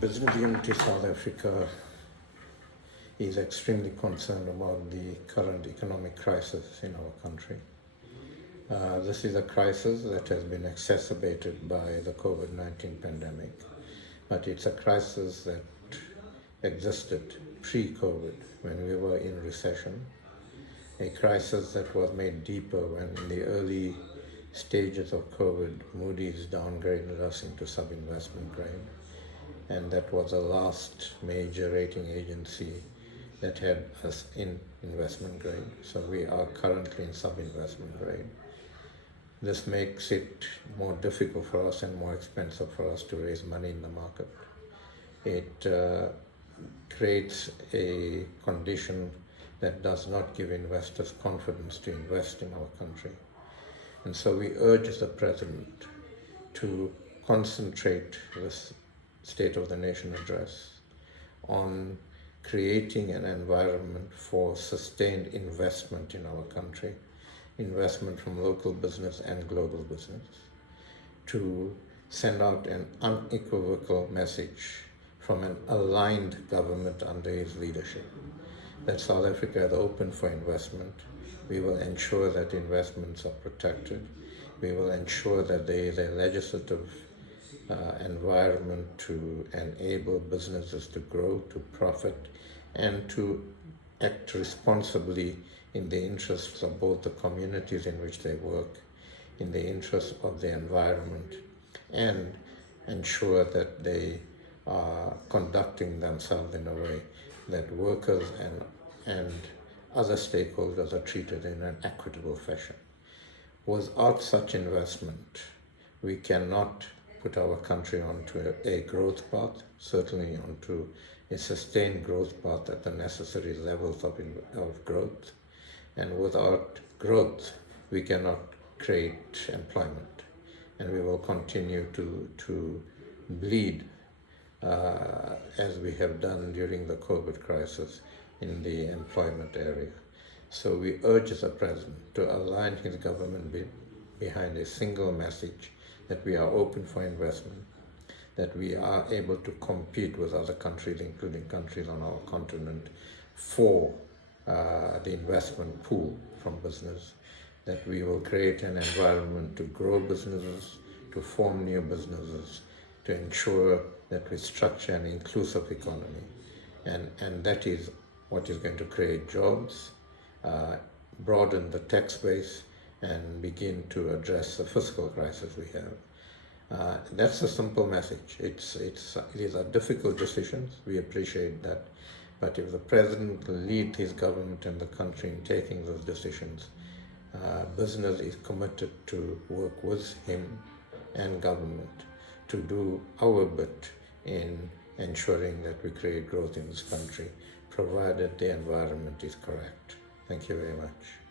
Business Unity South Africa is extremely concerned about the current economic crisis in our country. This is a crisis that has been exacerbated by the COVID-19 pandemic, but it's a crisis that existed pre-COVID when we were in recession, a crisis that was made deeper when in the early stages of COVID, Moody's downgraded us into sub-investment grade, and that was the last major rating agency that had us in investment grade. So we are currently in sub-investment grade. This makes it more difficult for us and more expensive for us to raise money in the market. It creates a condition that does not give investors confidence to invest in our country. And so we urge the President to concentrate this State of the Nation address on creating an environment for sustained investment in our country, investment from local business and global business, to send out an unequivocal message from an aligned government under his leadership that South Africa is open for investment. We will ensure that investments are protected. We will ensure that there is a legislative environment to enable businesses to grow, to profit, and to act responsibly in the interests of both the communities in which they work, in the interests of the environment, and ensure that they are conducting themselves in a way that workers and other stakeholders are treated in an equitable fashion. Without such investment, we cannot put our country onto a growth path, certainly onto a sustained growth path at the necessary levels of growth. And without growth, we cannot create employment. And we will continue to bleed as we have done during the COVID crisis in the employment area. So we urge the President to align his government behind a single message that we are open for investment, that we are able to compete with other countries, including countries on our continent, for the investment pool from business, that we will create an environment to grow businesses, to form new businesses, to ensure that we structure an inclusive economy. And that is what is going to create jobs, broaden the tax base, and begin to address the fiscal crisis we have. That's a simple message. These are difficult decisions. We appreciate that. But if the President leads his government and the country in taking those decisions, business is committed to work with him and government to do our bit in ensuring that we create growth in this country, provided the environment is correct. Thank you very much.